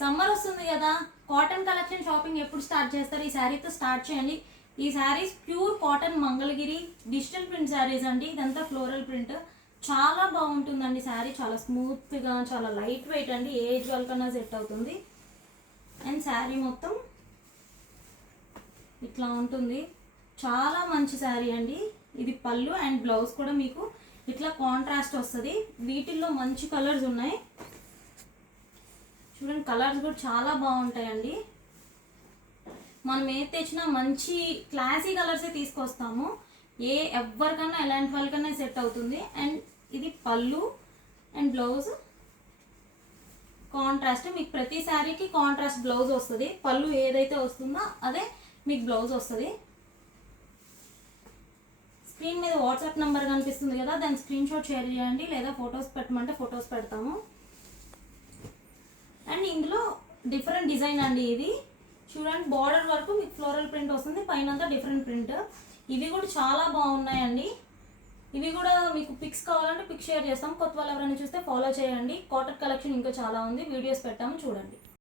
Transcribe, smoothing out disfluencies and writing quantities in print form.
Summer వస్తుంది కదా, cotton collection shopping ఎప్పుడు స్టార్ట్ చేస్తారు? ఈ శారీతో స్టార్ట్ చేయండి. ఈ saris pure cotton Mangalagiri digital print saris అండి. ఇదంతా ఫ్లోరల్ ప్రింట్, చాలా బాగుంటుందండి శారీ. చాలా స్మూత్గా, చాలా లైట్ వెయిట్ అండి. ఏ ఏజ్ వాళ్ళకన్నా సెట్ అవుతుంది. అండ్ శారీ మొత్తం ఇట్లా ఉంటుంది, చాలా మంచి శారీ అండి. ఇది పళ్ళు అండ్ బ్లౌజ్ కూడా మీకు ఇట్లా కాంట్రాస్ట్ వస్తుంది. వీటిల్లో మంచి కలర్స్ ఉన్నాయి చూడండి, కలర్స్ కూడా చాలా బాగుంటాయండి. మనం ఏ తెచ్చినా మంచి క్లాసీ కలర్సే తీసుకొస్తాము. ఎవరికన్నా ఎలాంటి వాళ్ళకన్నా సెట్ అవుతుంది. అండ్ ఇది పళ్ళు అండ్ బ్లౌజ్ కాంట్రాస్ట్. మీకు ప్రతి శారీకి కాంట్రాస్ట్ బ్లౌజ్ వస్తుంది. పళ్ళు ఏదైతే వస్తుందో అదే మీకు బ్లౌజ్ వస్తుంది. స్క్రీన్ మీద వాట్సాప్ నెంబర్ కనిపిస్తుంది కదా, దాని స్క్రీన్ షాట్ షేర్ చేయండి, లేదా ఫొటోస్ పెట్టమంటే ఫొటోస్ పెడతాము. అండ్ ఇందులో డిఫరెంట్ డిజైన్ అండి. ఇది చూడండి, బార్డర్ వరకు మీకు ఫ్లోరల్ ప్రింట్ వస్తుంది, పైన అంతా డిఫరెంట్ ప్రింట్. ఇవి కూడా చాలా బాగున్నాయండి. ఇవి కూడా మీకు పిక్స్ కావాలంటే పిక్స్ షేర్ చేస్తాం. కొత్త వాళ్ళు ఎవరైనా చూస్తే ఫాలో చేయండి. కాటన్ కలెక్షన్ ఇంకా చాలా ఉంది, వీడియోస్ పెట్టాము చూడండి.